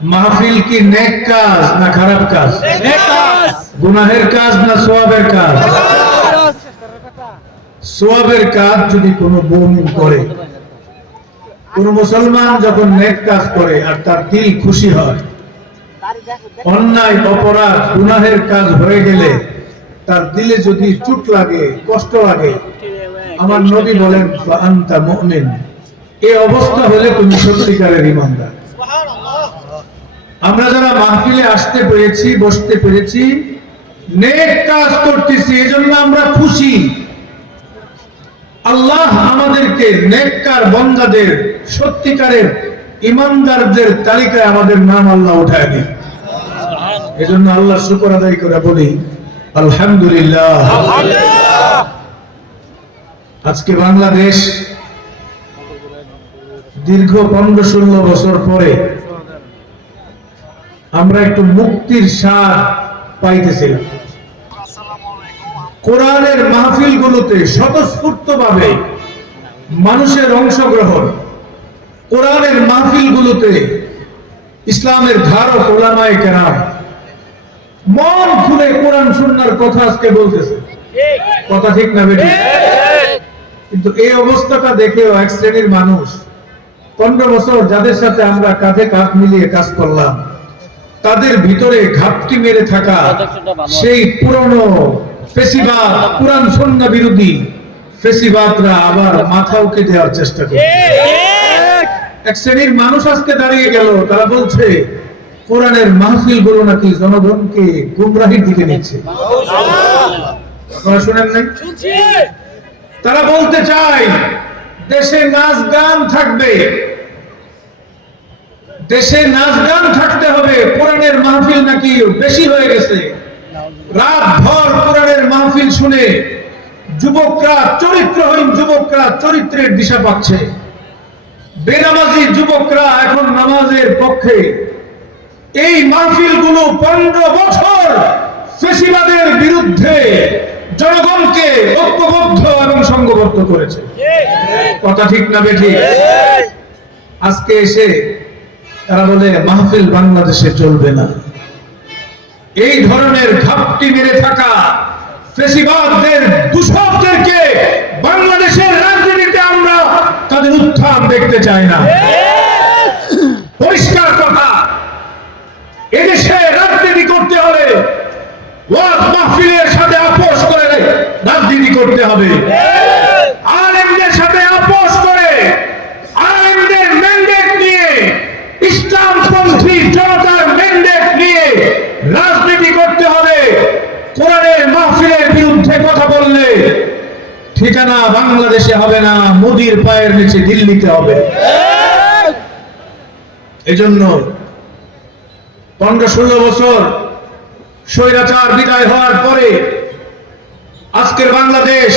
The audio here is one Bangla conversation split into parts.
মাহফিল কি নেক কাজ না খারাপ কাজ? গুনাহের কাজ না সওয়াবের কাজ? সওয়াবের কাজ যদি কোনো মুমিন করে, কোন মুসলমান যখন নেক কাজ করে আর তার দিল খুশি হয়, অন্যায় অপরাধ গুনাহের কাজ হয়ে গেলে তার দিলে যদি চোট লাগে, কষ্ট লাগে, আমার নবী বলেন ফাআনতা মুমিন, এই অবস্থা হলে তুমি সত্যিকারের ঈমানদার। আমরা যারা মাহফিলে আসতে পেরেছি, বসতে পেরেছি, নেক কাজ করতেছি, এজন্য আমরা খুশি। আল্লাহ আমাদেরকে নেককার বান্দাদের, সত্যিকারের ঈমানদারদের তালিকায় আমাদের নাম আল্লাহ উঠায় দিন। এজন্য আল্লাহর শুকর আদায় করে বলি আলহামদুলিল্লাহ। আজকে বাংলাদেশ দীর্ঘ 15-16 বছর পরে আমরা একটু মুক্তির স্বাদ পাইতেছিলাম। কোরআনের মাহফিলগুলোতে স্বতঃস্ফূর্তভাবে মানুষের অংশগ্রহণ, কোরআনের মাহফিলগুলোতে ইসলামের ধারক ওলামায়ে কেরাম মন খুলে কোরআন সুন্নাহর কথা আজকে বলতেছে। কথা ঠিক না বেঠিক? কিন্তু এই অবস্থাটা দেখেও এক শ্রেণীর মানুষ 15 বছর যাদের সাথে আমরা কাঁধে কাঁধ মিলিয়ে কাজ করলাম, তাদের ভিতরে ঘাপটি মেরে থাকা সেই পুরনো ফেসিবাদ, কোরআন সুন্নাহ বিরোধী ফেসিবাদরা আবার মাথা উঠে দেওয়ার চেষ্টা করছে। এক শ্রেণীর মানুষ আজকে দাঁড়িয়ে গেল, তারা বলছে কোরআনের মাহফিল গুলো নাকি জনগণকে গুমরাহির দিকে নিচ্ছে। আপনারা শুনেন নাই? তারা বলতে চায় দেশে নাচ গান থাকবে, দেশে নাচ গান থাকতে হবে, কোরআনের মাহফিল নাকি বেশি হয়ে গেছে। রাত ভর কোরআনের মাহফিল শুনে যুবকরা, চরিত্রহীন যুবকরা চরিত্রের দিশা পাচ্ছে। বেনামাজি যুবকরা এখন নামাজের পক্ষে। এই মাহফিলগুলো 15 বছর ফেসিবাদের বিরুদ্ধে জনগণকে ঐক্যবদ্ধ এবং সংঘবদ্ধ করেছে। কথা ঠিক না বেঠিক? আজকে এসে তারা বলে মাহফিল বাংলাদেশে চলবে না। এই ধরনের ঘাপটি মেরে থাকা ফেসিবাদদের, দূষকদেরকে বাংলাদেশের রাজনীতিতে আমরা তাদের উত্থান দেখতে চাই না। পরিষ্কার কথা, এদেশে রাজনীতি করতে হলে ওয়াজ মাহফিলের সাথে আপোষ করে রাজনীতি করতে হবে। আলেমদের সাথে আপোষ করে, আলেমদের ম্যান্ডেট নিয়ে, ইসলামপন্থী জনতার ম্যান্ডেট নিয়ে রাজনীতি করতে হবে। কোরআনের মাহফিলের বিরুদ্ধে কথা বললে ঠিকানা বাংলাদেশে হবে না, মোদির পায়ের নিচে দিল্লিতে হবে। এজন্য 15-16 বছর স্বৈরাচার বিদায় হওয়ার পরে আজকের বাংলাদেশ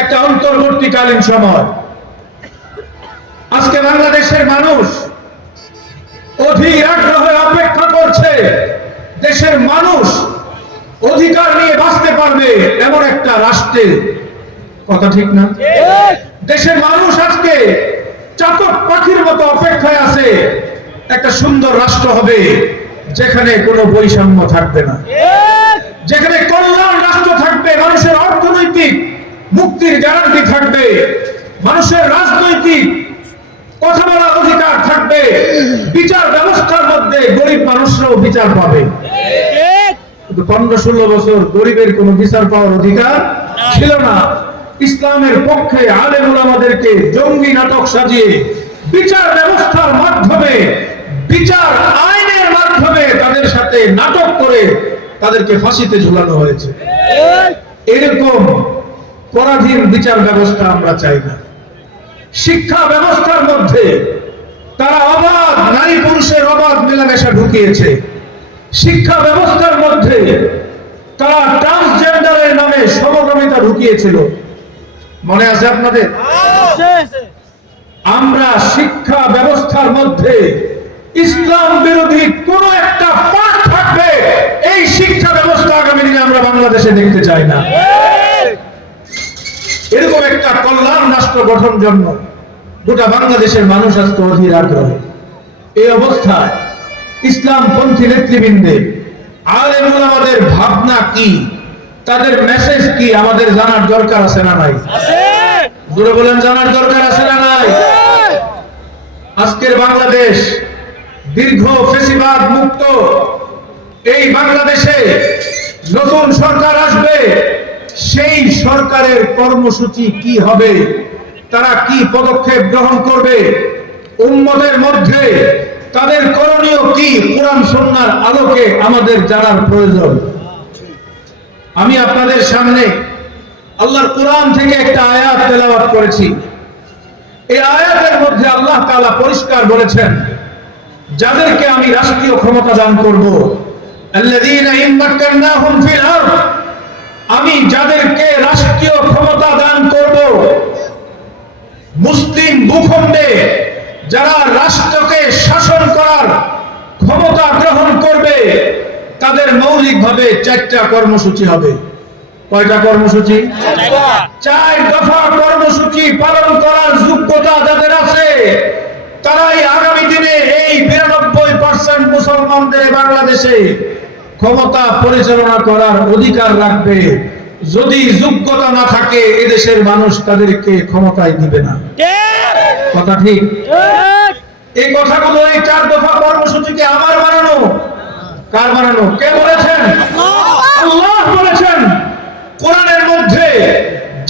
একটা অন্তর্বর্তীকালীন সময়। আজকে বাংলাদেশের মানুষ অধীর আগ্রহে অপেক্ষা করছে দেশের মানুষ অধিকার নিয়ে বাঁচতে পারবে এমন একটা রাষ্ট্রে। কথা ঠিক না? দেশের মানুষ আজকে চাতক পাখির মতো অপেক্ষায় আছে একটা সুন্দর রাষ্ট্র হবে যেখানে কোনো বৈষম্য থাকবে না, যেখানে কল্যাণ রাষ্ট্র থাকবে, মানুষের অর্থনৈতিক মুক্তির গ্যারান্টি থাকবে, মানুষের রাজনৈতিক কথা বলার অধিকার থাকবে, বিচার ব্যবস্থার মধ্যে গরিব মানুষরাও বিচার পাবে। কিন্তু 15-16 বছর গরিবের কোনো বিচার পাওয়ার অধিকার ছিল না। ইসলামের পক্ষে আলেম ওলামাদেরকে জঙ্গি নাটক সাজিয়ে বিচার ব্যবস্থার মাধ্যমে, বিচার আইনের মাধ্যমে তাদের সাথে নাটক করে তাদেরকে ফাঁসিতে ঝুলানো হয়েছে। এরকম পরাধীন বিচার ব্যবস্থা আমরা চাই না। শিক্ষা ব্যবস্থার মধ্যে তারা অবাধ নারী পুরুষের অবাধ মেলামেশা ঢুকিয়েছে। শিক্ষা ব্যবস্থার মধ্যে তারা ট্রান্সজেন্ডারের নামে সমকামিতা ঢুকিয়েছিল। মনে আছে আপনাদের? আমরা শিক্ষা ব্যবস্থার মধ্যে ইসলাম বিরোধী কোন একটা পাঠ থাকবে, এই শিক্ষা ব্যবস্থা আগামী দিনে আমরা বাংলাদেশে দেখতে চাই না। এরকম একটা কল্যাণ রাষ্ট্র গঠন জন্য গোটা বাংলাদেশের মানুষ আজকে অধীর আগ্রহ। এই অবস্থায় ইসলামপন্থী নেতৃবৃন্দে আলেম ওলামাদের ভাবনা কি, তাদের মেসেজ কি আমাদের জানার দরকার আছে না নাই? জোরে বলেন, জানার দরকার আছে না নাই? আজকের বাংলাদেশ দীর্ঘ ফেসিবাদ মুক্ত এই বাংলাদেশে নতুন সরকার আসবে, সেই সরকারের কর্মসূচি কি হবে, তারা কি পদক্ষেপ গ্রহণ করবে, উম্মতের মধ্যে তাদের করণীয় কি, কোরআন সুন্নাহর আলোকে আমাদের জানার প্রয়োজন। আমি আপনাদের সামনে আল্লাহর কোরআন থেকে একটা আয়াত তেলাওয়াত করেছি। এই আয়াতের মধ্যে আল্লাহ তাআলা পরিষ্কার বলেছেন, যাদেরকে আমি রাষ্ট্রীয় ক্ষমতা দান করব, আল্লাযীনা ইম্মাক্কান্নাহুম ফিল আরদ, আমি যাদেরকে রাষ্ট্রীয় ক্ষমতা দান করব, মুসলিম ভূখণ্ডে যারা রাষ্ট্রকে শাসন করার ক্ষমতা গ্রহণ করবে, তাদের মৌলিকভাবে 4টা কর্মসূচি হবে। কয়টা কর্মসূচি? 4 দফা কর্মসূচি পালন করার যোগ্যতা যাদের আছে, তারাই আগামী দিনে এই 92% মুসলমানদের বাংলাদেশে ক্ষমতা পরিচালনা করার অধিকার রাখবে। যদি যোগ্যতা না থাকে, এদেশের মানুষ তাদেরকে ক্ষমতায় দিবে না। কথা ঠিক? এই কথাগুলো, এই 4 দফা কর্মসূচিকে আমার বানানো? কার বানানো? কে বলেছেন? আল্লাহ বলেছেন কোরআনের মধ্যে,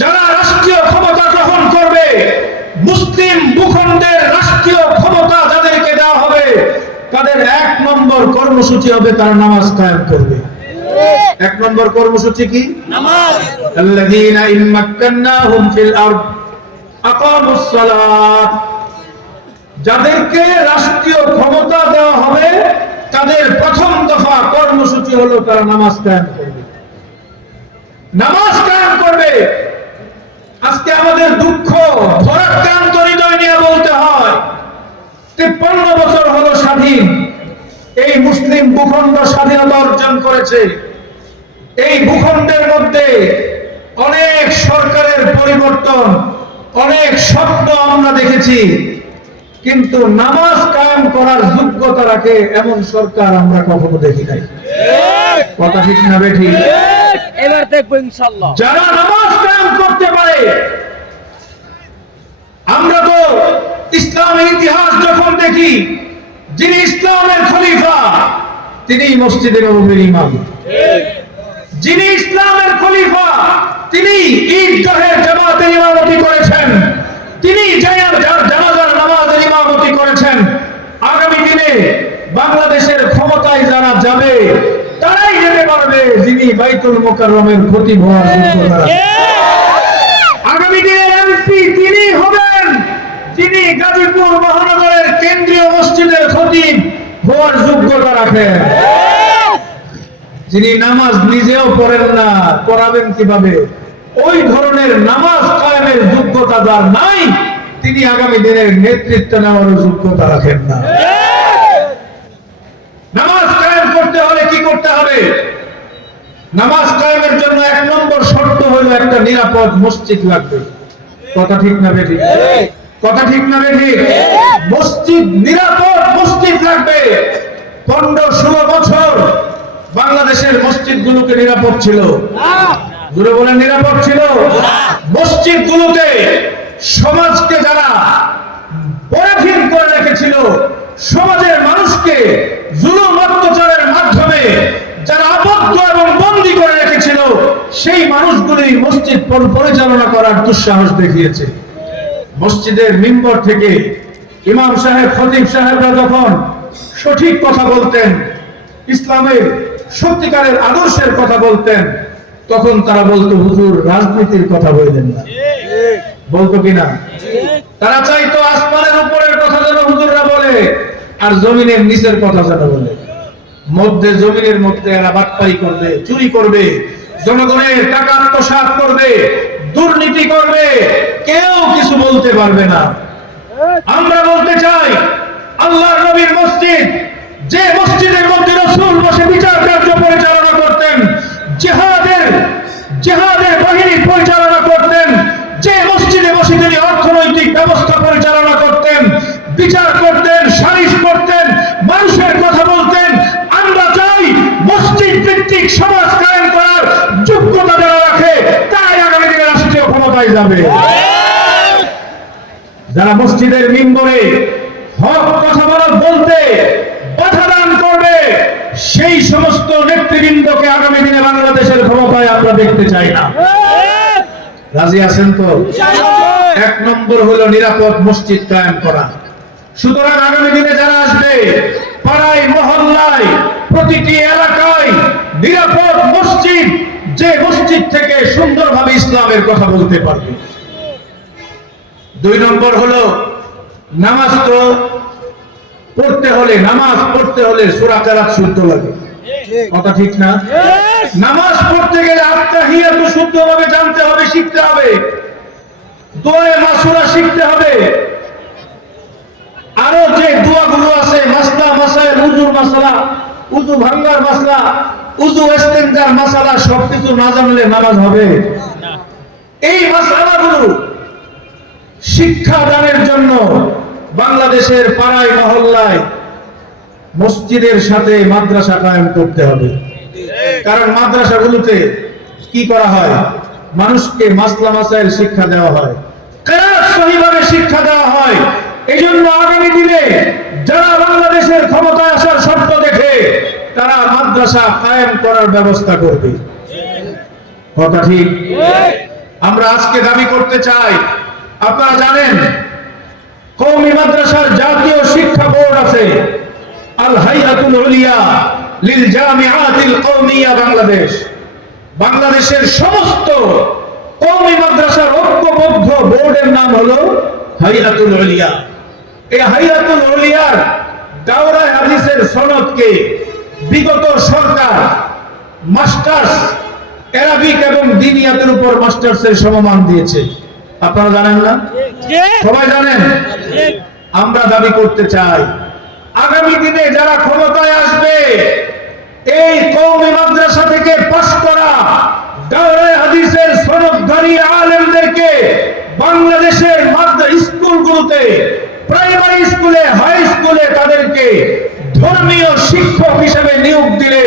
যারা রাষ্ট্রীয় ক্ষমতা গ্রহণ করবে, মুসলিম ভূখণ্ডের রাষ্ট্রীয় ক্ষমতা যাদেরকে দেওয়া হবে, তাদের 1 নম্বর কর্মসূচি হবে তারা নামাজ কায়েম করবে। 1 নম্বর কর্মসূচি কি? নামাজ। আল্লাযীনা ইম্মাক্কান্নাহুম ফিল আরদ আকামুস সালাত, যাদেরকে রাষ্ট্রীয় ক্ষমতা দেওয়া হবে, তাদের প্রথম দফা কর্মসূচি হলো তারা নামাজ কায়েম করবে। নামাজ কায়েম করবে। আজকে আমাদের দুঃখ ভরাক্রান্ত হৃদয় নিয়ে বলতে হয়, 53 বছর হলো স্বাধীন, এই মুসলিম ভূখণ্ড স্বাধীনতা অর্জন করেছে। এই ভূখণ্ডের মধ্যে অনেক সরকারের পরিবর্তন, অনেক স্বপ্ন আমরা দেখেছি, কিন্তু নামাজ কায়েম করার যোগ্যতা রাখে এমন সরকার আমরা কখনো দেখি নাই। কথা ঠিক না বেঠি? এবার দেখবো ইনশাআল্লাহ। যারা নামাজ কায়েম করতে পারে, আমরা তো ইসলামের ইতিহাস যখন দেখি, যিনি ইসলামের খলিফা তিনি মসজিদে নববীর ইমাম। যিনি ইসলামের খলিফা তিনি ঈদগাহের জামাতের ইমামতি করেছেন, তিনি জানাজার নামাজের ইমামতি করেছেন। আগামী দিনে বাংলাদেশের ক্ষমতায় যারা যাবে, তারাই যেতে পারবে যিনি বাইতুল মুকাররমের খতিব হওয়ার যোগ্যতা রাখেন। আগামী দিনের এমপি তিনি হবেন যিনি গাজীপুর মহানগরের কেন্দ্রীয় মসজিদের খতিব হওয়ার যোগ্যতা রাখেন। যিনি নামাজ নিজেও পড়েন না, পড়াবেন কিভাবে? ওই ধরনের নামাজ কায়েমের যোগ্যতা যার নাই, তিনি আগামী দিনের নেতৃত্ব নেওয়ার যোগ্যতা রাখেন না। নামাজ কায়েম করতে হলে কি করতে হবে? নামাজ কায়েমের জন্য 1 নম্বর শর্ত হলো একটা নিরাপদ মসজিদ লাগবে। কথা ঠিক না বেঠিক? কথা ঠিক না বেঠিক? মসজিদ, নিরাপদ মসজিদ লাগবে। 15-16 বছর বাংলাদেশের মসজিদগুলোকে নিরাপদ ছিল? জোরে বলেন, নিরাপদ ছিল? মসজিদগুলোতে সমাজকে যারা পরাধীন করে রেখেছিল, সমাজের মানুষকে জুলুম অত্যাচারের মাধ্যমে যারা আবদ্ধ এবং বন্দী করে রেখেছিল, সেই মানুষগুলি মসজিদ পরিচালনা করার দুঃসাহস দেখিয়েছে। মসজিদের মিম্বর থেকে ইমাম সাহেব, খতিব সাহেবরা যখন সঠিক কথা বলতেন, ইসলামের সত্যিকারের আদর্শের কথা বলতেন, তখন তারা বলতো, হুজুর রাজনীতির কথা বললেন না। বলতো কিনা? তারা চাইতো আসমানের উপরের কথা যেন হুজুররা বলে, আর জমিনের নিচের কথা যেন বলে। জমিনের মধ্যে এরা বাটপারি করবে, চুরি করবে, জনগণের টাকা আত্মসাৎ করবে, দুর্নীতি করবে, কেউ কিছু বলতে পারবে না। আমরা বলতে চাই, আল্লাহর নবীর মসজিদ, যে মসজিদের মধ্যে রাসূল বসে বিচার কার্য পরিচালনা করতেন, জিহাদের বাহিনী পরিচালনা করতেন, যে মসজিদে বসে তিনি অর্থনৈতিক ব্যবস্থা পরিচালনা করতেন, বিচার করতেন, সালিশ করতেন, মানুষের কথা বলতেন, যাবে। যারা মসজিদের মিম্বরে হক কথা বলতে বাধা দান করবে, সেই সমস্ত নেতৃবৃন্দকে আগামী দিনে বাংলাদেশের ক্ষমতায় আমরা দেখতে চাই না। রাজি আছেন তো? এক নম্বর হলো নিরাপদ মসজিদ কায়েম করা। সুতরাং আগামী দিনে যারা আসবে, পাড়ায় মহল্লায় প্রতিটি এলাকায় নিরাপদ মসজিদ, যে মসজিদ থেকে সুন্দরভাবে ইসলামের কথা বলতে পারবে। দুই নম্বর হলো নামাজ পড়তে হলে সূরা কেরাত শুদ্ধ লাগে। কথা ঠিক না? নামাজ পড়তে গেলে আত্তাহিয়াত শুদ্ধভাবে জানতে হবে, শিখতে হবে, দোয়া মাসুরা শিখতে হবে। আরো যে দোয়াগুলো আছে, মাসলা মাসাইল, উযুর মাসলা, উযু ভাঙার মাসলা, উযু ইস্তেনজার মাসলা, সবকিছু না জানলে নামাজ হবে না। এই মাসলাগুলো শিক্ষা দানের জন্য বাংলাদেশের পাড়ায় মহল্লায় মসজিদের সাথে মাদ্রাসা কায়েম করতে হবে। কারণ মাদ্রাসাগুলোতে কি করা হয়? মানুষকে মাসলা মাসাইল শিক্ষা দেওয়া হয়, কেরাত সহিভাবে শিক্ষা দেওয়া হয়। এই জন্য আগামী দিনে যারা বাংলাদেশের ক্ষমতায় আসার স্বপ্ন দেখে, তারা মাদ্রাসা কায়েম করার ব্যবস্থা করবে। কথা ঠিক? আমরা আজকে দাবি করতে চাই, আপনারা জানেন কওমি মাদ্রাসার জাতীয় শিক্ষা বোর্ড আছে, আল হাইয়াতুল উলিয়া লিল জামিআতিল কওমিয়া বাংলাদেশ। বাংলাদেশের সমস্ত কওমি মাদ্রাসার ঐক্যবদ্ধ বোর্ডের নাম হলো হাইয়াতুল উলিয়া। এই হাইয়াতুল উলিয়ার দাওরায়ে হাদিসের সনদকে বিগত সরকার মাস্টার্স অ্যারাবিক এবং দিনিয়াতের উপর মাস্টার্সের সমমান দিয়েছে। আপনারা জানেন না? সবাই জানেন? আমরা দাবি করতে চাই, আগামী দিনে যারা ক্ষমতায় আসবে, এই কওমি মাদ্রাসা থেকে পাস করা দাওরায়ে হাদিসের সনদধারী আলেমদেরকে বাংলাদেশের স্কুলগুলোতে, প্রাইমারি স্কুলে, হাই স্কুলে তাদেরকে ধর্মীয় শিক্ষক হিসেবে নিয়োগ দিলে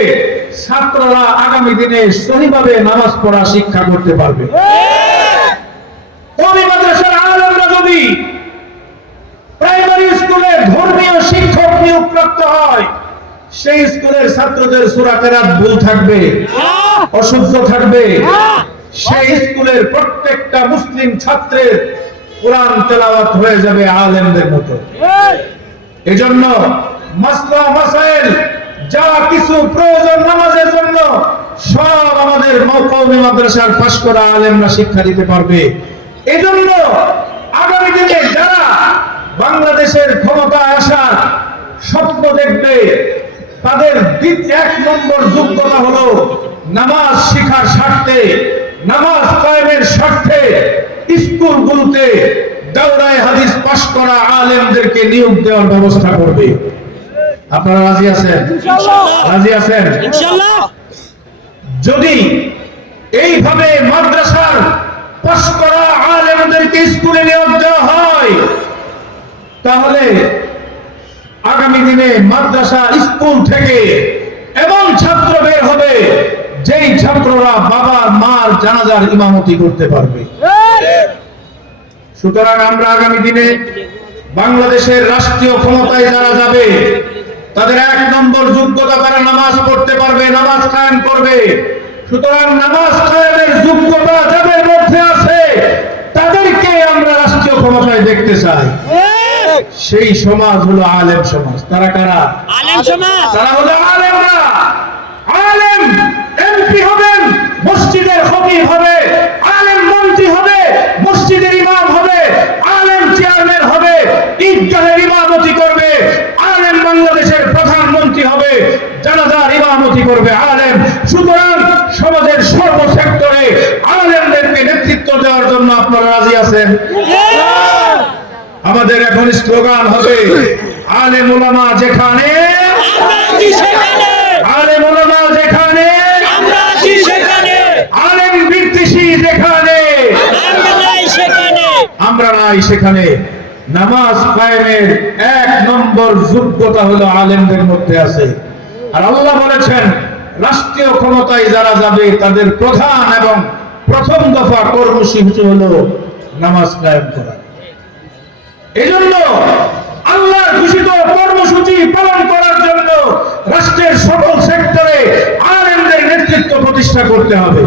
ছাত্ররা আগামী দিনে সহিভাবে নামাজ পড়া শিক্ষা করতে পারবে। কওমি মাদ্রাসার আলেমরা যদি প্রাইমারি স্কুলে ধর্মীয় শিক্ষক নিয়োগপ্রাপ্ত হয়, সেই স্কুলের ছাত্রদের সূরা কেরাত ভুল থাকবে, অশুদ্ধ থাকবে। সেই স্কুলের প্রত্যেকটা মুসলিম ছাত্রের কোরআন তেলাওয়াত হয়ে যাবে আলেমদের মতো। এজন্য মাসলা মাসাইল যা কিছু প্রয়োজন নামাজের জন্য, সব আমাদের কওমি মাদ্রাসার পাশ করা আলেমরা শিক্ষা দিতে পারবে। এজন্য আগামী দিনে যারা বাংলাদেশের ক্ষমতায় আসার স্বপ্ন দেখবে, তাদের এক নম্বর যোগ্যতা হলো নামাজ শিখার স্বার্থে, নামাজ কায়েমের স্বার্থে স্কুলগুলোতে দাওরায়ে হাদিস পাশ করা আলেমদেরকে নিয়োগ দেওয়ার ব্যবস্থা করবে। আপনারা রাজি আছেন? রাজি আছেন? ইনশাআল্লাহ। যদি এইভাবে মাদ্রাসার পাশ করা আলেমদেরকে স্কুলে নিয়োগ দেওয়া হয়, তাহলে আগামী দিনে মাদ্রাসা স্কুল থেকে এমন ছাত্র বের হবে, যেই ছাত্ররা বাবার মার জানাজার ইমামতি করতে পারবে। সুতরাং আমরা আগামী দিনে বাংলাদেশের রাষ্ট্রীয় ক্ষমতায় যারা যাবে, তাদের এক নম্বর যোগ্যতা, তারা নামাজ পড়তে পারবে, নামাজ কায়েম করবে। সুতরাং নামাজ কায়েমের যোগ্যতা যাদের মধ্যে আছে, তাদেরকে আমরা রাষ্ট্রীয় ক্ষমতায় দেখতে চাই। সেই সমাজ হলো আলেম সমাজ। তারা কারা? আলেম সমাজ। তারা হলো আলেমরা। আলেম এমপি হবেন, মসজিদের খতিব হবে, আলেম মন্ত্রী হবে, মসজিদের ইমাম হবে, আলেম চেয়ারম্যান হবে, ঈদগাহের ইমামতি করবে, আলেম বাংলাদেশের প্রধানমন্ত্রী হবে, জানাজার ইমামতি করবে আলেম। সুতরাং সমাজের সর্ব সেক্টরে আলেমদেরকে নেতৃত্ব দেওয়ার জন্য আপনারা রাজি আছেন? আমাদের এখন স্লোগান হবে, আলেম ওলামা যেখানে, আলেম ওলামা যেখানে, আলেম বিদ্বেষী যেখানে, আমরা নাই সেখানে। নামাজ কায়েমের এক নম্বর যোগ্যতা হলো আলেমদের মধ্যে আছে। আর আল্লাহ বলেছেন, রাষ্ট্রীয় ক্ষমতায় যারা যাবে, তাদের প্রধান এবং প্রথম দফা কর্মসূচি হলো নামাজ কায়েম করা। এজন্য আল্লাহর ঘোষিত কর্মসূচি পালন করার জন্য রাষ্ট্রের সকল সেক্টরে আলেমদের নেতৃত্ব প্রতিষ্ঠা করতে হবে।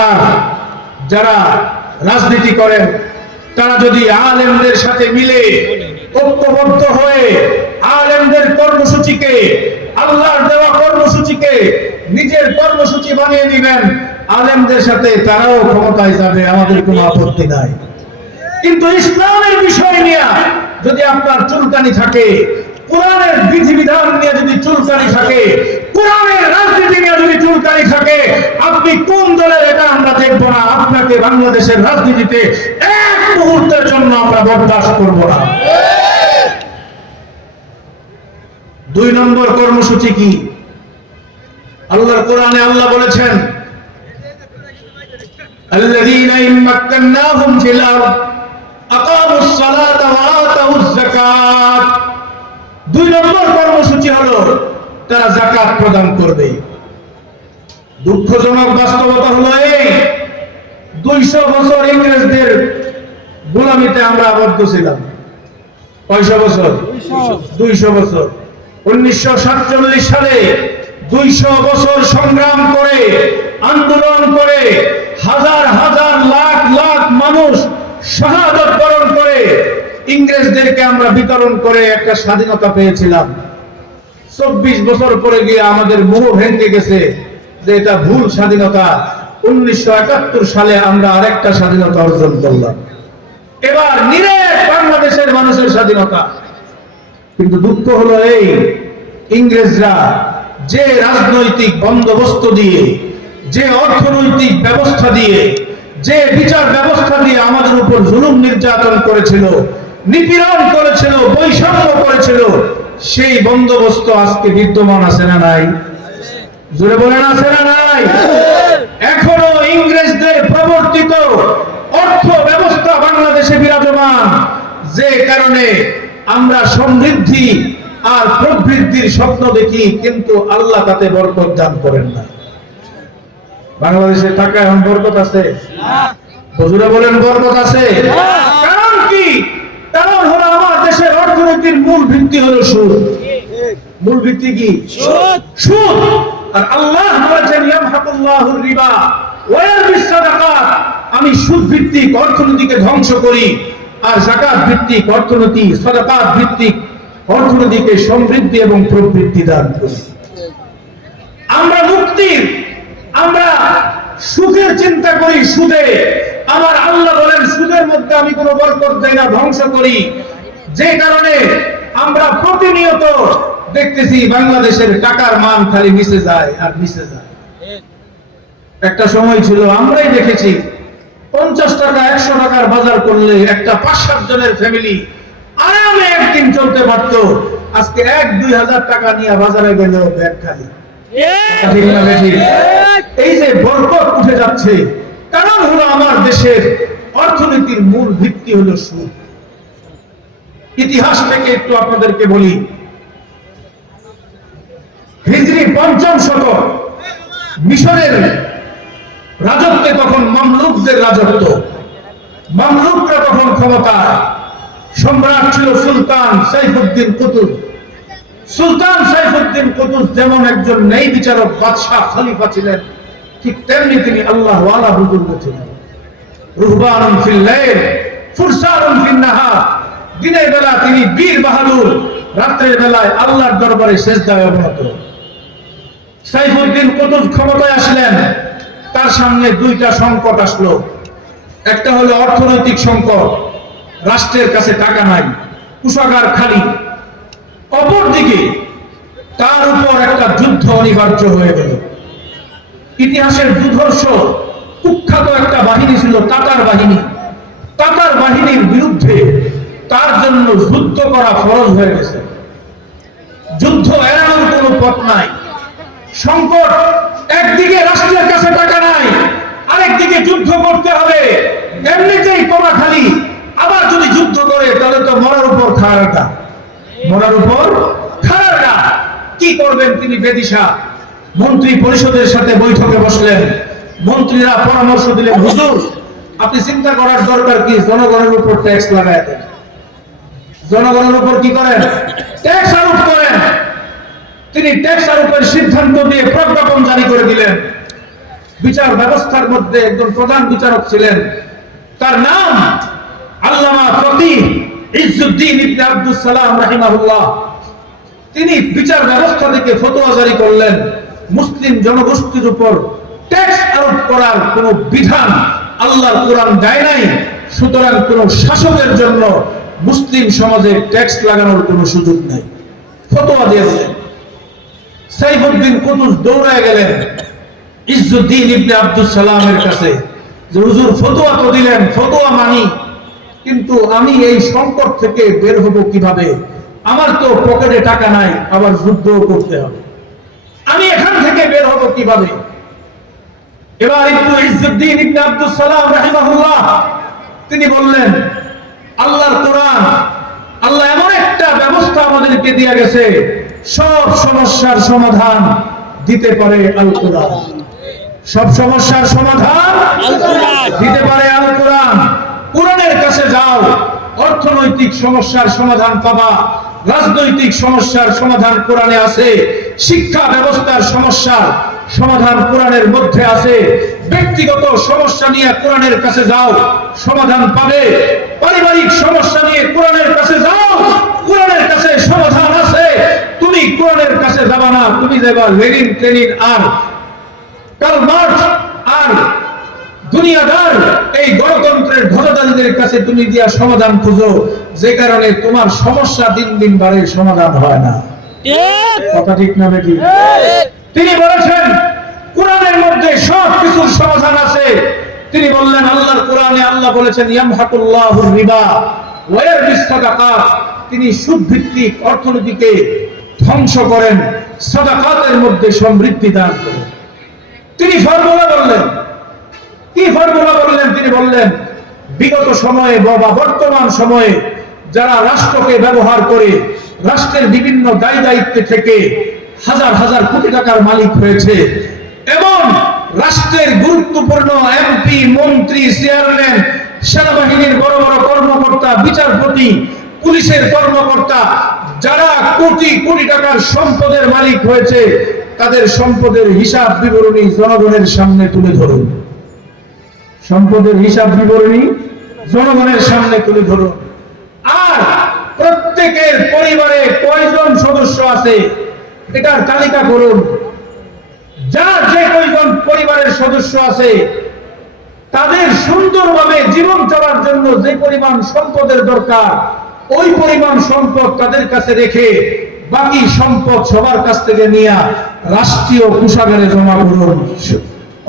আর যারা রাজনীতি করেন তারা যদি আলেমদের সাথে মিলে ঐক্যবদ্ধ হয়ে আলেমদের কর্মসূচিকে, আল্লাহর দেওয়া কর্মসূচিকে নিজের কর্মসূচি বানিয়ে নেবেন, আলেমদের সাথে তারাও ক্ষমতায় যাবে, আমাদের কোনো আপত্তি নাই। কিন্তু ইসলামের বিষয় নিয়ে যদি আপনার চুলকানি থাকে, কোরআনের বিধিবিধান নিয়ে যদি চুলকানি থাকে, কোরআনের রাজনীতি নিয়ে যদি চুলকানি থাকে, আপনি কোন দলের এটা আমরা দেখব না। আপনাকে বাংলাদেশের রাজনীতিতে এক মুহূর্তের জন্য আমরা বরদাস্ত করব না। 2 নম্বর কর্মসূচি কি? আল্লাহর কোরআনে আল্লাহ বলেছেন, আল্লাযীনা ইম্মাক্কান্নাহুম ফিল আরদ আকামুস সালাতা ওয়া আতাউজ যাকাত। 2 নম্বর কর্মসূচি হলো তারা যাকাত প্রদান করবে। দুঃখজনক বাস্তবতা হলো এই, 200 বছর ইংরেজদের গোলামিতে আমরা আবদ্ধ ছিলাম। কয়শো বছর? 200 বছর। 1947 সালে 200 বছর সংগ্রাম করে, আন্দোলন করে, হাজার হাজার লাখ লাখ মানুষ শাহাদাত বরণ করে ইংরেজদেরকে আমরা বিতরণ করে একটা স্বাধীনতা পেয়েছিলাম। 24 বছর পরে গিয়ে আমাদের মোহ ভেঙে গেছে যে এটা ভুল স্বাধীনতা। 1971 সালে আমরা আরেকটা স্বাধীনতা অর্জন করলাম। এবার নিরেট বাংলাদেশের মানুষের স্বাধীনতা। কিন্তু দুঃখ হলো এই, ইংরেজরা যে রাজনৈতিক বন্দোবস্ত দিয়ে, যে অর্থনৈতিক ব্যবস্থা দিয়ে, যে বিচার ব্যবস্থা দিয়ে আমাদের উপর জুলুম নির্যাতন করেছিল, নিপীড়ন করেছিল, বৈষম্য করেছিল, সেই বন্দোবস্ত আজকে বিদ্যমান আছে না নাই? জোরে বলেন আছে না নাই? এখনো ইংরেজদের প্রবর্তিত অর্থ ব্যবস্থা বাংলাদেশে বিরাজমান, যে কারণে আমরা সমৃদ্ধি আর প্রবৃদ্ধির স্বপ্ন দেখি, কিন্তু আল্লাহ তাতে বরকত দান করেন না। বাংলাদেশের টাকা এখন বরকত আছে? হুজুরা বলেন বরকত আছে? কারণ কি? কারণ হলো আমার দেশের অর্থনীতির মূল ভিত্তি হলো সুদ। মূল ভিত্তি কি? সুদ। আর আল্লাহ বলেছেন ইয়ামহাকুল্লাহুর রিবা ওয়া ইয়ারবিস সাদাকাত, আমি সুদ ভিত্তিক অর্থনীতিকে ধ্বংস করি আর যাকাত ভিত্তিক অর্থনীতি, সাদাকাত ভিত্তিক অর্থনীতিকে সমৃদ্ধি এবং প্রবৃদ্ধি দান করি। আমরা মুক্তির, আমরা সুখের চিন্তা করি সুদে। আমার আল্লাহ বলেন সুদের মধ্যে আমি কোনো বরকত দেই না, ধ্বংস করি। যে কারণে আমরা প্রতিনিয়ত দেখতেছি বাংলাদেশের টাকার মান খালি নিচে যায় আর নিচে যায়। একটা সময় ছিল আমরাই দেখেছি 50 টাকা 100 টাকার বাজার করলে একটা 5-7 জনের ফ্যামিলি আরামে একদিন চলতে পারত। আজকে 1-2 হাজার টাকা নিয়ে বাজারে গেল ব্যাগ খালি। ঠিক না বেশি? এই যে বরকত উঠে যাচ্ছে, কারণ হলো আমার দেশের অর্থনীতির মূল ভিত্তি হলো সুদ। ইতিহাস থেকে একটু আপনাদেরকে বলি, হিজরি 5ম শতক মিশরের রাজত্বে তখন মামলুকদের রাজত্ব। মামলুকরা তখন ক্ষমতায়, সম্রাট ছিল সুলতান সাইফুদ্দিন কুতুব। সুলতান সাইফুদ্দিন কুতুব যেমন একজন ন্যায় বিচারক বাদশাহ খলিফা ছিলেন, ঠিক তেমনি তিনি আল্লাহ ওয়ালা বুজুর্গ ছিলেন। রুহবানুন ফিল লাইল ফুরসানুন ফিন নাহার, দিনের বেলা তিনি বীর বাহাদুর, রাতের বেলায় আল্লাহর দরবারে সেজদায় অবনত। সাইফুদ্দিন কুতুব ক্ষমতায় আসলেন, তার সামনে 2টা সংকট আসলো। একটা হলো অর্থনৈতিক সংকট, রাষ্ট্রের কাছে টাকা নাই, কোষাগার খালি। অপরদিকে তার উপর একটা যুদ্ধ অনিবার্য হয়ে গেল। ইতিহাসের দুর্ধর্ষ কুখ্যাত একটা বাহিনী ছিল তাতার বাহিনী। তাতার বাহিনীর বিরুদ্ধে তার জন্য যুদ্ধ করা ফরজ হয়ে গেছে। যুদ্ধ এড়ানোর কোনো পথ নাই। সংকট, একদিকে রাষ্ট্রের কাছে টাকা নাই, আরেকদিকে যুদ্ধ করতে হবে। এমনিতেই কমা খালি, আবার যদি যুদ্ধ করে তাহলে তো মরার উপর খাড়াটা, মরার উপর খাড়াটা। কি করবেন তিনি? বেদিশা মন্ত্রী পরিষদের সাথে বৈঠকে বসলেন। মন্ত্রীরা পরামর্শ দিলেন, হুজুর আপনি চিন্তা করার দরকার কি, জনগণের উপর ট্যাক্স লাগায় দেন, জনগণের উপর কি করেন, ট্যাক্স আরোপ করেন। তিনি ট্যাক্স আরোপের সিদ্ধান্ত দিয়ে প্রজ্ঞাপন জারি করে দিলেন। বিচার ব্যবস্থার মধ্যে একজন প্রধান বিচারক ছিলেন, তার নাম আল্লামা ফকিহ ইজ্জুদ্দিন ইবনে আব্দুস সালাম রাহিমাহুল্লাহ। তিনি বিচার ব্যবস্থা থেকে ফতোয়া জারি করলেন, মুসলিম জনগোষ্ঠীর উপর ট্যাক্স আরোপ করার কোনো বিধান আল্লাহর কোরআন দেয় নাই, সুতরাং কোন শাসকের জন্য মুসলিম সমাজে ট্যাক্স লাগানোর কোনো সুযোগ নেই, ফতোয়া দিয়েছেন। সাইফুদ্দিন কুতুস দৌড়ায় গেলেন ইজ্জুদ্দিন ইবনে আব্দুস সালামের কাছে, যে হুজুর ফতোয়া তো দিলেন, ফতোয়া মানি, কিন্তু আমি এই সংকট থেকে বের হব কিভাবে, আমার তো পকেটে টাকা নাই, আবার যুদ্ধও করতে হবে, আমি এখান থেকে বের হব কিভাবে? এবার ইজ্জুদ্দিন ইবনে আব্দুস সালাম রাহিমাহুল্লাহ তিনি বললেন, আল্লাহর কোরআন, আল্লাহ এমন একটা ব্যবস্থা আমাদেরকে দিয়ে গেছে, সব সমস্যার সমাধান দিতে পারে আল কোরআন, সব সমস্যার সমাধান দিতে পারে আল কোরআন। কোরআনের কাছে যাও, অর্থনৈতিক সমস্যার সমাধান পাবা, রাজনৈতিক সমস্যার সমাধান কোরআনে আছে, শিক্ষা ব্যবস্থার সমস্যার সমাধান কোরআনের মধ্যে আছে, ব্যক্তিগত সমস্যা নিয়ে কোরআনের কাছে যাও, সমাধান পাবে, পারিবারিক সমস্যা নিয়ে কোরআনের কাছে যাও, কোরআনের কাছে সমাধান আছে। তুমি কোরআনের কাছে যাবা না, তুমি যাবা লেনিন টেনিন আর কার্ল মার্কস আর দুনিয়াদার এই গণতন্ত্রের ধ্বজাধারীদের কাছে তুমি দিয়া সমাধান খুঁজো, যে কারণে তোমার সমস্যা দিন দিন বাড়ে, সমাধান হয় না। কথা ঠিক না বেটি? তিনি বলেছেন কোরআনের মধ্যে সব কিছুর সমাধান আছে। তিনি বললেন আল্লাহর কোরআনে আল্লাহ বলেছেন ইয়ামহাকুল্লাহুর রিবা ওয়া ইয়ারবিস সাদাকাত, তিনি সুদ ভিত্তিক অর্থনীতিকে ধ্বংস করেন, সাদাকাতের মধ্যে সমৃদ্ধি দান করেন। তিনি ফর্মুলা বললেন, কি ফর্মুলা বললেন? তিনি বললেন বিগত সময়ে বা বর্তমান সময়ে যারা রাষ্ট্রকে ব্যবহার করে রাষ্ট্রের বিভিন্ন দায় দায়িত্বে থেকে হাজার হাজার কোটি টাকার মালিক হয়েছে, এবং রাষ্ট্রের গুরুত্বপূর্ণ এমপি, মন্ত্রী, চেয়ারম্যান, সেনাবাহিনীর বড় বড় কর্মকর্তা, বিচারপতি, পুলিশের কর্মকর্তা, যারা কোটি কোটি টাকার সম্পদের মালিক হয়েছে, তাদের সম্পদের হিসাব বিবরণী জনগণের সামনে তুলে ধরুন, সম্পদের হিসাব বিবরণী জনগণের সামনে তুলে ধরুন। আর প্রত্যেকের পরিবারে কয়জন সদস্য আছে এটার তালিকা করুন। যার যে কয়জন পরিবারের সদস্য আছে তাদের সুন্দরভাবে জীবন চলার জন্য যে পরিমাণ সম্পদের দরকার, ওই পরিমাণ সম্পদ তাদের কাছে রেখে বাকি সম্পদ সবার কাছ থেকে নিয়ে রাষ্ট্রীয় কোষাগারে জমা করুন,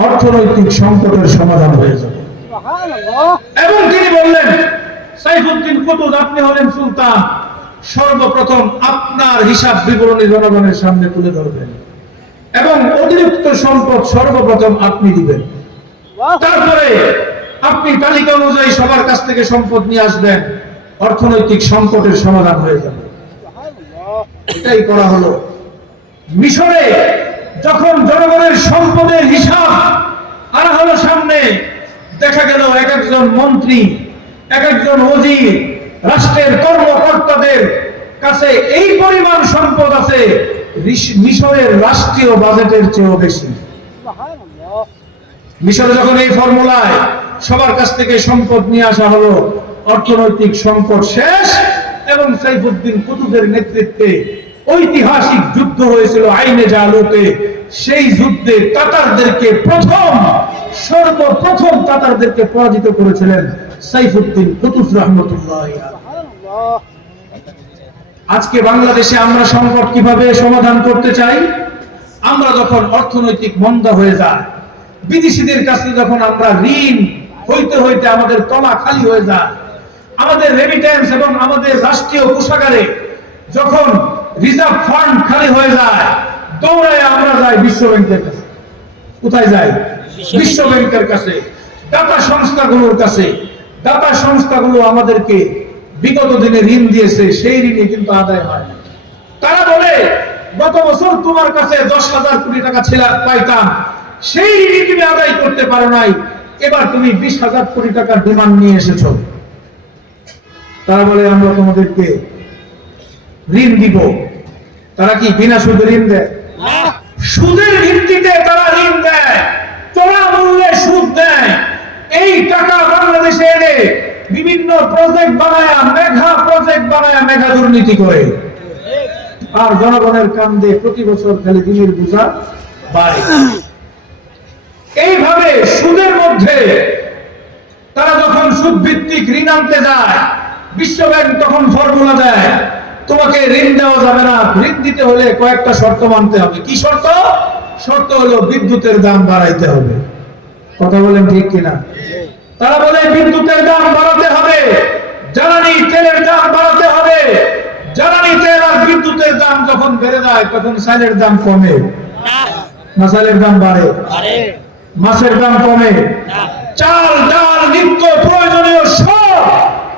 অর্থনৈতিক সংকটের সমাধান হয়ে যাবে। এবং তিনি বললেন, সাইফুদ্দিন কুতুব আপনি হলেন সুলতান, সর্বপ্রথম আপনার হিসাব বিবরণী জনগণের সামনে তুলে ধরবেন এবং অতিরিক্ত সম্পদ সর্বপ্রথম আপনি দিবেন, তারপরে আপনি তালিকা অনুযায়ী সবার কাছ থেকে সম্পদ নিয়ে আসবেন, অর্থনৈতিক সংকটের সমাধান হয়ে যাবে। এটাই করা হলো। মিশরে যখন জনগণের সম্পদের হিসাব আনা হলো সামনে, দেখা গেল এক একজন মন্ত্রী, এক একজন ওজির, রাষ্ট্রের কর্মকর্তাদের কাছে এই পরিমাণ সম্পদ আছে মিশরের রাষ্ট্রীয় বাজেটের চেয়েও বেশি। মিশরে যখন এই ফর্মুলায় সবার কাছ থেকে সম্পদ নিয়ে আসা হলো, অর্থনৈতিক সংকট শেষ এবং সাইফুদ্দিন কুতুবের নেতৃত্বে ঐতিহাসিক যুদ্ধ হয়েছিল আইনে জালুতে। সেই যুদ্ধে তাতারদেরকে সর্বপ্রথম তাতারদেরকে পরাজিত করেছিলেন সাইফুদ্দিন কুতুব রহমতুল্লাহ। আজকে বাংলাদেশে আমরা সংকট কিভাবে সমাধান করতে চাই? আমরা যখন অর্থনৈতিক মন্দা হয়ে যায়, বিদেশিদের কাছে যখন আমরা ঋণ হইতে হইতে আমাদের তলা খালি হয়ে যায়, আমাদের রেমিটেন্স এবং আমাদের রাষ্ট্রীয় কোষাগারে যখন রিজার্ভ ফান্ড খালি হয়ে যায়, দৌড়ায় আমরা যাই বিশ্ব ব্যাংকের কাছে। কোথায় যাই? বিশ্ব ব্যাংকের কাছে, দাতা সংস্থাগুলোর কাছে। দাতা সংস্থাগুলো আমাদেরকে বিগত দিনে ঋণ দিয়েছে, সেই ঋণে কিন্তু আদায় হয় না। তারা বলে গত বছর তোমার কাছে 10,000 কোটি টাকা পাইতাম, সেই ঋণ তুমি আদায় করতে পারো নাই, এবার তুমি 20,000 কোটি টাকার ডিমান্ড নিয়ে এসেছো। তারা বলে আমরা তোমাদেরকে ঋণ দিব। তারা কি বিনা সুদে ঋণ দেয়? সুদের ভিত্তিতে তারা ঋণ দেয়, চড়া মূল্যে সুদ দেয়। এই টাকা বাংলাদেশে এনে বিভিন্ন প্রজেক্ট বানায়, মেঘা প্রজেক্ট বানায়, মেঘা দুর্নীতি করে। আর জনগণের কান্দে প্রতি বছর খালি ঋণের বোঝা বাড়ে। এইভাবে সুদের মধ্যে তারা যখন সুদ ভিত্তিক ঋণ আনতে যায়, বিশ্বব্যাংক তখন ফর্মুলা দেয়, তোমাকে ঋণ দেওয়া যাবে না, ঋণ দিতে হলে কয়েকটা শর্ত মানতে হবে। কি শর্ত? শর্ত হলো বিদ্যুতের দাম বাড়াইতে হবে। কথা বলেন ঠিক কিনা? তারা বলে বিদ্যুতের দাম বাড়াতে হবে, জ্বালানি তেলের দাম বাড়াতে হবে। জ্বালানি তেল আর বিদ্যুতের দাম যখন বেড়ে যায় তখন চালের দাম কমে না, চালের দাম বাড়ে? মাছের দাম কমে। চাল ডাল নিত্য প্রয়োজনীয় সব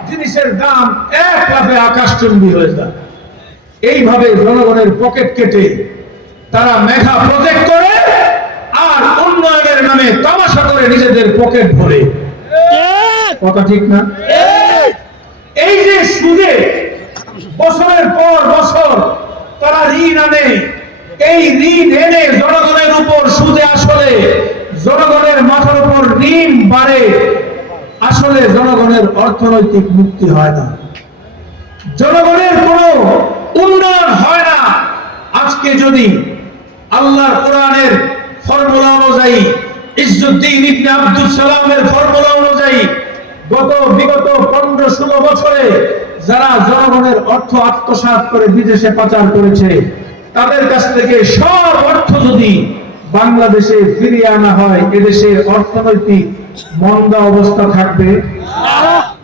জিনিসের দাম এক লাফে আকাশচুম্বী হয়ে যায়। এইভাবে জনগণের পকেট কেটে তারা মেঘা প্রজেক্ট করে আর উন্নয়নের নামে তামাশা করে নিজেদের পকেট ভরে। কথা ঠিক না? এই যে সুদে বছরের পর বছর তারা ঋণ আনে, এই ঋণ এনে জনগণের উপর সুদে আসলে জনগণের মাথার উপর ঋণ বাড়ে। আসলে জনগণের অর্থনৈতিক মুক্তি হয় না, জনগণের কোনো উন্নয়ন হয় না। আজকে যদি আল্লাহর কোরআনের ফর্মুলা অনুযায়ী, ইজ্জুদ্দিন ইবনে আব্দুস সালামের ফর্মুলা অনুযায়ী বিগত 15-16 বছরে যারা জনগণের অর্থ আত্মসাৎ করে বিদেশে পাচার করেছে, তাদের কাছ থেকে সব অর্থ যদি বাংলাদেশে ফিরিয়ে আনা হয়, এদেশে অর্থনৈতিক মন্দা অবস্থা থাকবে,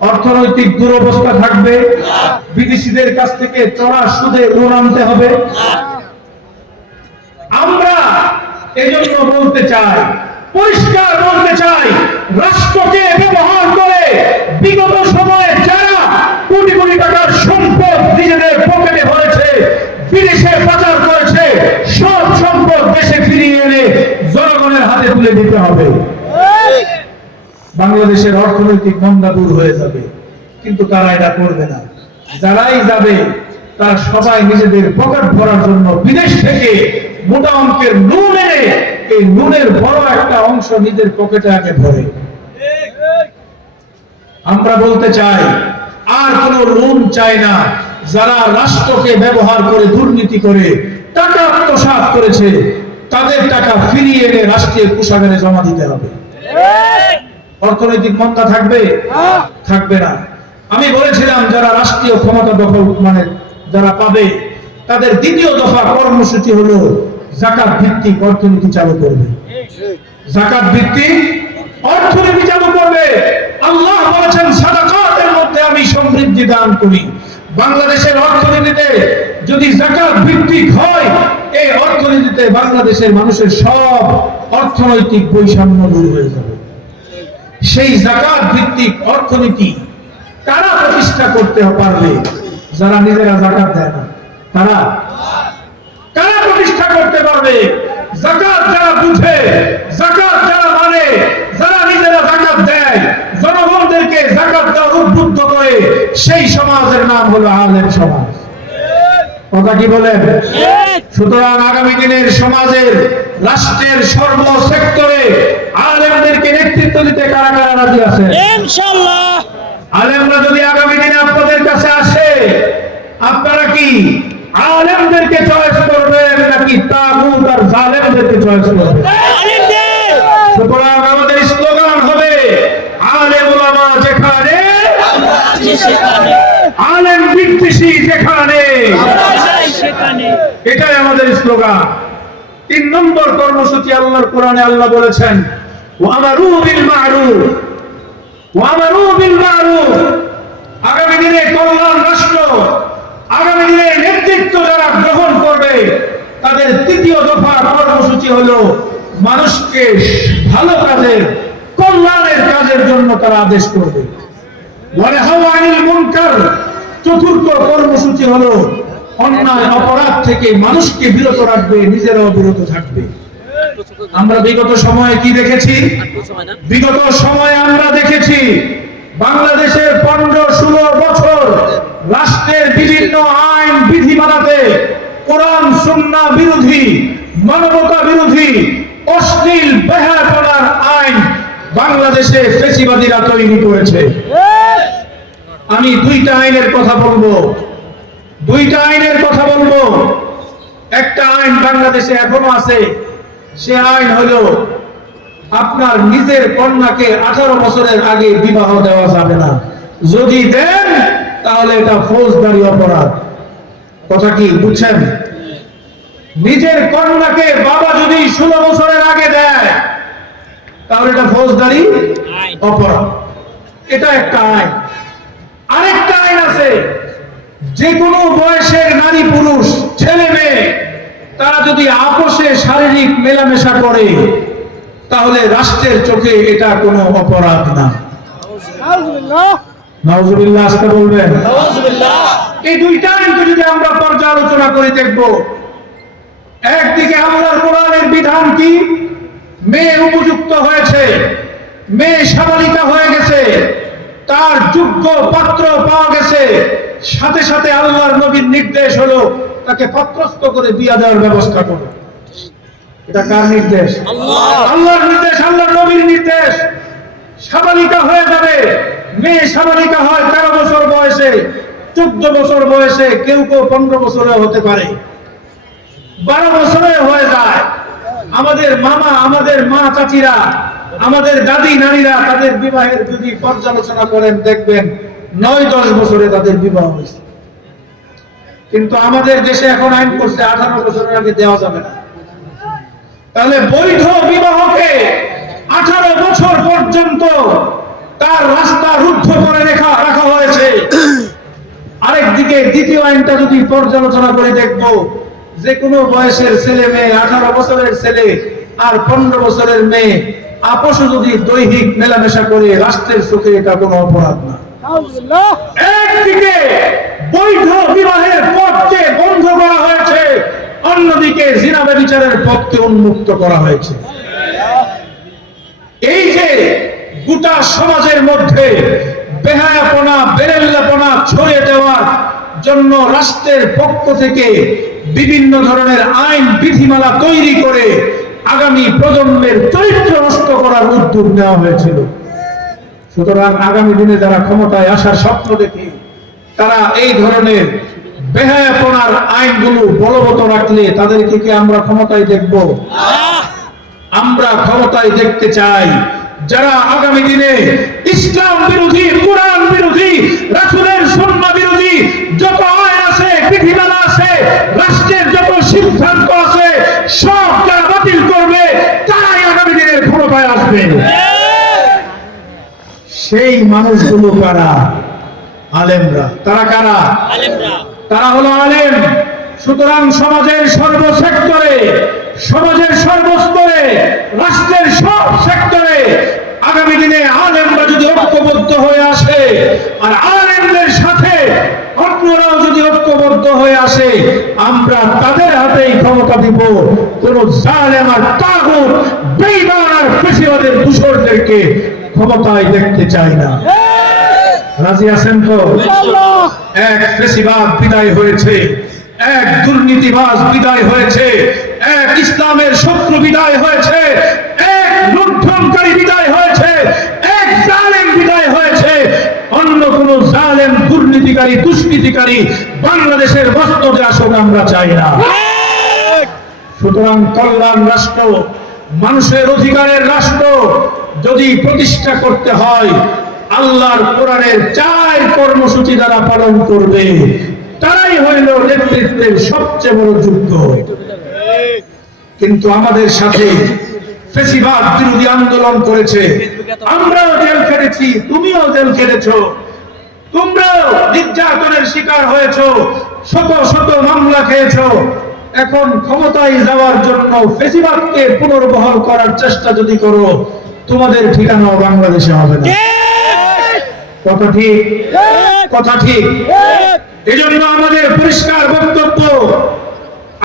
অর্থনৈতিক দুরবস্থা থাকবে, বিদেশিদের কাছ থেকে চড়া সুদে লোন আনতে হবে। আমরা এজন্য বলতে চাই, পরিষ্কার বলতে চাই, রাষ্ট্রকে ব্যবহার করে বিগত সময়ে যারা কোটি কোটি টাকার সম্পদ নিজেদের পকেটে ভরেছে, বিদেশে পাচার করেছে, সব সম্পদ দেশে ফিরিয়ে এনে জনগণের হাতে তুলে দিতে হবে। বাংলাদেশের অর্থনৈতিক মন্দা দূর হয়ে যাবে। কিন্তু তারা এটা করবে না। যারাই যাবে তারা সবাই নিজেদের পকেট ভরার জন্য বিদেশ থেকে মোটা অঙ্কের নুন এনে এই নুনের বড় একটা অংশ নিজের পকেটে আগে ভরে। আমরা বলতে চাই, আর কোন নুন চাই না। যারা রাষ্ট্রকে ব্যবহার করে দুর্নীতি করে টাকা আত্মসাৎ করেছে, তাদের টাকা ফিরিয়ে এনে রাষ্ট্রীয় কোষাগারে জমা দিতে হবে। অর্থনৈতিক মন্দা থাকবে? থাকবে না। আমি বলেছিলাম যারা রাষ্ট্রীয় ক্ষমতা দখল যারা পাবে, তাদের দ্বিতীয় দফা কর্মসূচি হলো যাকাত ভিত্তিক অর্থনীতি চালু করবে। যাকাত ভিত্তিক অর্থনীতি চালু করবে। আল্লাহ বলেছেন সাদাকাতের মধ্যে আমি সমৃদ্ধি দান করি। বাংলাদেশের অর্থনীতিতে যদি যাকাত ভিত্তিক হয়, এই অর্থনীতিতে বাংলাদেশের মানুষের সব অর্থনৈতিক বৈষম্য দূর হয়ে যাবে। সেই যাকাত ভিত্তিক অর্থনীতি কারা প্রতিষ্ঠা করতে পারবে? যারা নিজেরা যাকাত দেয় না। তারা কারা প্রতিষ্ঠা করতে পারবে? যাকাত যারা বুঝে, যাকাত যারা মানে, যারা নিজেরা যাকাত দেয়, জনগণদেরকে যাকাত দেওয়ার উদ্বুদ্ধ করে, সেই সমাজের নাম হলো আলেম সমাজ। কথা কি বলেন? সুতরাং আগামী দিনের সমাজের, রাষ্ট্রের সর্ব সেক্টরে আলেমদেরকে নেতৃত্ব দিতে কারা কারা রাজি আছে? ইনশাআল্লাহ। আলেমরা যদি আগামী দিনে আপনাদের কাছে আসে, আপনারা কি আলেমদেরকে চয়েস করবেন নাকি তাগুত আর জালেমদেরকে চয়েস করবেন? সুতরাং আমাদের স্লোগান হবে আলেম ওলামা যেখানে, আলেম বিদ্বেষী যেখানে, এটাই আমাদের স্লোগান। 3 নম্বর কর্মসূচি আল্লাহর কোরআনে আল্লাহ বলেছেন ওয়ামারু বিল মারুফ, ওয়ামারু বিল মারুফ। আগামী দিনে কল্যাণ রাষ্ট্র, আগামী দিনে নেতৃত্ব যারা গ্রহণ করবে, তাদের তৃতীয় দফা কর্মসূচি হলো মানুষকে ভালো কাজের, কল্যাণের কাজের জন্য তারা আদেশ করবে। ওয়ানাহাউ আনিল মুনকার, চতুর্থ কর্মসূচি হলো অন্যায় অপরাধ থেকে মানুষকে বিরত রাখবে, নিজেরাও বিরত থাকবে। আমরা বিগত সময়ে কি দেখেছি? বিগত সময়ে আমরা দেখেছি বাংলাদেশের 15-16 বছর রাষ্ট্রের বিভিন্ন আইন বিধি বানাতে কোরআন সুন্নাহ বিরোধী, মানবতা বিরোধী, অশ্লীল বেহায়াপনার আইন বাংলাদেশে ফ্যাসিবাদীরা তৈরি করেছে। আমি দুইটা আইনের কথা বলবো, একটা আইন বাংলাদেশে এখনো আছে, সে আইন হলো আপনার নিজের কন্যাকে 18 বছরের আগে বিবাহ দেওয়া যাবে না, যদি দেন তাহলে এটা ফৌজদারি অপরাধ। কথা কি বুঝছেন? নিজের কন্যাকে বাবা যদি 16 বছরের আগে দেয় তাহলে এটা ফৌজদারি অপরাধ। এটা একটা আইন। আরেকটা আইন আছে, যে কোনো বয়সের নারী পুরুষ ছেলে মেয়ে তারা যদি আপোষে শারীরিক মেলামেশা করে তাহলে রাষ্ট্রের চোখে এটা কোনো অপরাধ না। নাউজুবিল্লাহ, আস্তে বলবেন। এই দুইটা আইনকে যদি আমরা পর্যালোচনা করে দেখব, একদিকে আল্লাহর কোরআনের বিধান কি? মেয়ে উপযুক্ত হয়েছে, মেয়ে সাবালিকা হয়ে গেছে, তার যোগ্য পাত্র পাওয়া গেছে, সাথে সাথে আল্লাহর নবীর নির্দেশ হলো তাকে পাত্রস্থ করে বিয়ে দেওয়ার ব্যবস্থা করো। এটা কার নির্দেশ? আল্লাহর নির্দেশ, আল্লাহর নবীর নির্দেশ। সাবালিকা হয়ে যাবে, মেয়ে সাবালিকা হয় 13 বছর বয়সে, 14 বছর বয়সে, কেউ 15 বছরে হতে পারে, 12 বছরে হয়ে যায়। আমাদের মামা, আমাদের মা চাচিরা, আমাদের দাদি নারীরা তাদের বিবাহের যদি পর্যালোচনা করেন দেখবেন 9-10 বছরে তাদের বিবাহ হয়েছে। কিন্তু আমাদের দেশে এখন আইন করছে 18 বছরের আগে দেওয়া যাবে না। তাহলে বৈধ বিবাহকে 18 বছর পর্যন্ত তার রাস্তা রুদ্ধ করে রাখা হয়েছে। আরেকদিকে দ্বিতীয় আইনটা যদি পর্যালোচনা করে দেখব, যে কোনো বয়সের ছেলে মেয়ে, 18 বছরের ছেলে আর 15 বছরের মেয়ে আপোষে যদি দৈহিক মেলামেশা করে রাষ্ট্রের চোখে এটা কোনো অপরাধ না। একদিকে বৈধ বিবাহের পথকে বন্ধ করা হয়েছে, অন্যদিকে জিনা ব্যভিচারের পথকে উন্মুক্ত করা হয়েছে। এই যে গোটা সমাজের মধ্যে বেহায়াপনা, বেরেল্লাপনা ছড়িয়ে দেওয়ার জন্য রাষ্ট্রের পক্ষ থেকে বিভিন্ন ধরনের আইন বিধিমালা তৈরি করে আগামী প্রজন্মের চরিত্র নষ্ট করার উদ্যোগ নেওয়া হয়েছিল। সুতরাং আগামী দিনে যারা ক্ষমতায় আসার স্বপ্ন দেখে তারা এই ধরনের বেহায়াপনার আইনগুলো বলবৎ রাখলে তাদেরকে কি আমরা ক্ষমতায় দেখব? আমরা ক্ষমতায় দেখতে চাই যারা আগামী দিনে ইসলাম বিরোধী, কোরআন বিরোধী, রাসূলের সুন্নাহ বিরোধী যত আইন আছে, বিধিমালা আছে, রাষ্ট্রের যত সিদ্ধান্ত আছে সব যারা বাতিল করবে তারাই আগামী দিনের ক্ষমতায় আসবে। সেই মানুষগুলো কারা? আলেমরা। তারা কারা? তারা হলো আলেম। সুতরাং সমাজের সর্বসেক্টরে, সমাজের সর্বস্তরে, রাষ্ট্রের সব সেক্টরে আগামী দিনে আলেমরা যদি ঐক্যবদ্ধ হয়ে আসে আর আলেমদের সাথে অন্যরাও যদি ঐক্যবদ্ধ হয়ে আসে, আমরা তাদের হাতেই ক্ষমতা দিব। কোন জালেম আর তাগুত, বেঈমান আর ফ্যাসিবাদের দূষরদেরকে ক্ষমতায় দেখতে চাই না। রাজি আছেন তো? এক ফ্যাসিবাদ বিদায় হয়েছে, এক দুর্নীতিবাজ বিদায় হয়েছে, এক ইসলামের শত্রু বিদায় হয়েছে, এক লুণ্ঠনকারী বিদায় হয়েছে, এক জালেম বিদায় হয়েছে। অন্য কোন জালেম, দুর্নীতিকারী, দুষ্কৃতিকারী বাংলাদেশের বস্তুতে আসুক আমরা চাই না। সুতরাং কল্যাণ রাষ্ট্র, মানুষের অধিকারের রাষ্ট্র যদি প্রতিষ্ঠা করতে হয়, আল্লাহর কোরআনের 4 কর্মসূচি যারা পালন করবে তারাই হইল নেতৃত্বের সবচেয়ে বড় যোগ্য। কিন্তু আমাদের সাথে ফ্যাসিবাদ বিরোধী আন্দোলন করেছে, আমরাও জেল খেটেছি, তুমিও জেল খেটেছো, তোমরাও নির্যাতনের শিকার হয়েছো, শত শত মামলা খেয়েছো। এখন ক্ষমতায় যাওয়ার জন্য ফ্যাসিবাদকে পুনর্বহাল করার চেষ্টা যদি করো, তোমাদের ঠিকানাও বাংলাদেশে হবে না। কথা ঠিক? কথা ঠিক। এজন্য আমাদের পরিষ্কার বক্তব্য,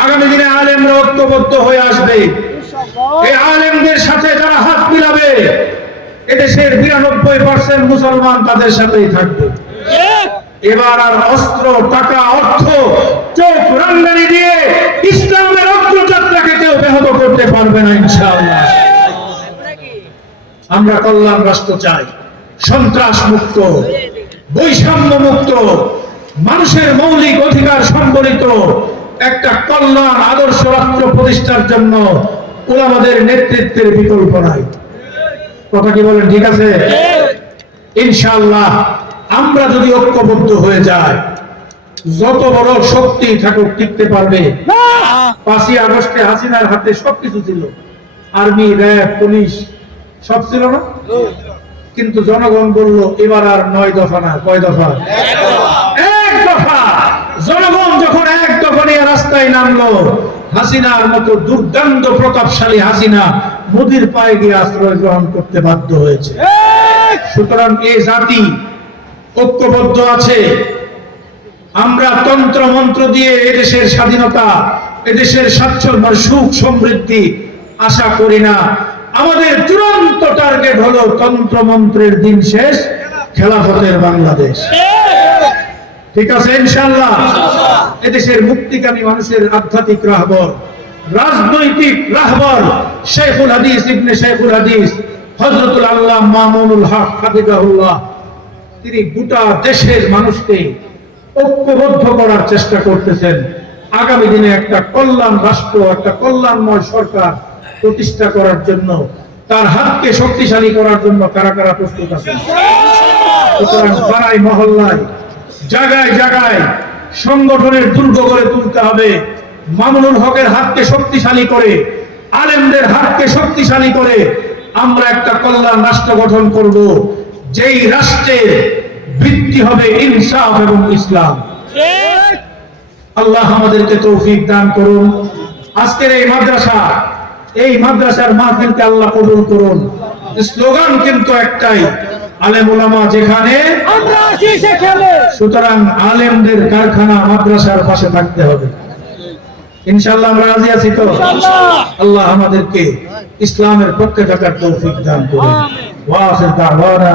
আগামী দিনে আলেমরা ঐক্যবদ্ধ হয়ে আসবে, এই আলেমদের সাথে যারা হাত মিলাবে এদেশের ৯২% মুসলমান তাদের সাথেই থাকবে। এবার আর অস্ত্র, টাকা, অর্থ, চোখ রাঙ্গানি দিয়ে ইসলামের অগ্রযাত্রাকে কেউ ব্যাহত করতে পারবে না ইনশাআল্লাহ। আমরা কল্যাণ রাষ্ট্র চাই, সন্ত্রাস মুক্ত, বৈষম্য মুক্ত, মানুষের মৌলিক অধিকার সম্বলিত একটা কল্যাণ আদর্শ রাষ্ট্র প্রতিষ্ঠার জন্য উলামাদের নেতৃত্বের বিকল্প নাই। কথা কি বলেন? ঠিক আছে? ইনশাআল্লাহ আমরা যদি ঐক্যবদ্ধ হয়ে যাই, যত বড় শক্তি থাকুক টিকতে পারবে। ৫ই আগস্টে হাসিনার হাতে সবকিছু ছিল, আর্মি, র্যাব, পুলিশ সব ছিল না? কিন্তু জনগণ বলল এবার আর ৯ দফা না, কয় দফা? ১ দফা। জনগণ যখন ১ দফা নিয়ে রাস্তায় নামলো, হাসিনার মতো দুর্দান্ত প্রতাপশালী হাসিনা মোদির পায়ে গিয়ে আশ্রয় গ্রহণ করতে বাধ্য হয়েছে। সুতরাং এই জাতি ঐক্যবদ্ধ আছে। আমরা তন্ত্র মন্ত্র দিয়ে এদেশের স্বাধীনতা, এদেশের স্বাচ্ছন্দ্য, সুখ, সমৃদ্ধি আশা করি না। আমাদের চূড়ান্ত টার্গেট হলো তন্ত্র মন্ত্রের দিন শেষ, খেলাফতের বাংলাদেশ। ঠিক আছে ইনশাআল্লাহ? এদেশের মুক্তিকামী মানুষের আধ্যাত্মিক রাহবর, রাজনৈতিক রাহবর শেখুল হাদিস ইবনে শেখুল হাদিস হযরতুল আল্লাহ মামুনুল হক হাফিজাহুল্লাহ, তিনি গোটা দেশের মানুষকে ঐক্যবদ্ধ করার চেষ্টা করতেছেন। আগামী দিনে একটা কল্যাণ রাষ্ট্র, একটা কল্যাণময় সরকার প্রতিষ্ঠা করার জন্য, তার হাতকে শক্তিশালী করার জন্য কারা কারা প্রস্তুত আছেন? সুতরাং পাড়ায়, মহল্লায়, জায়গায় জায়গায় সংগঠনের দুর্গ গড়ে তুলতে হবে। মামুনুল হকের হাতকে শক্তিশালী করে, আলেমদের হাতকে শক্তিশালী করে আমরা একটা কল্যাণ রাষ্ট্র গঠন করব, যেই রাষ্ট্রের ভিত্তি হবে ইনসাফ এবং ইসলাম। আল্লাহ আমাদেরকে তৌফিক দান করুন। আজকের এই মাদ্রাসার মাহফিলকে আল্লাহ কবুল করুন। স্লোগান কিন্তু একটাই, আলেম ওলামা যেখানে আমরা আছি সেখানে। সুতরাং আলেমদের কারখানা মাদ্রাসার পাশে থাকতে হবে। ইনশাআল্লাহ আমরা রাজি আছি তো? আল্লাহ আমাদেরকে ইসলামের পক্ষে থাকার তৌফিক দান করুন। ওয়া আখির দাওয়ানা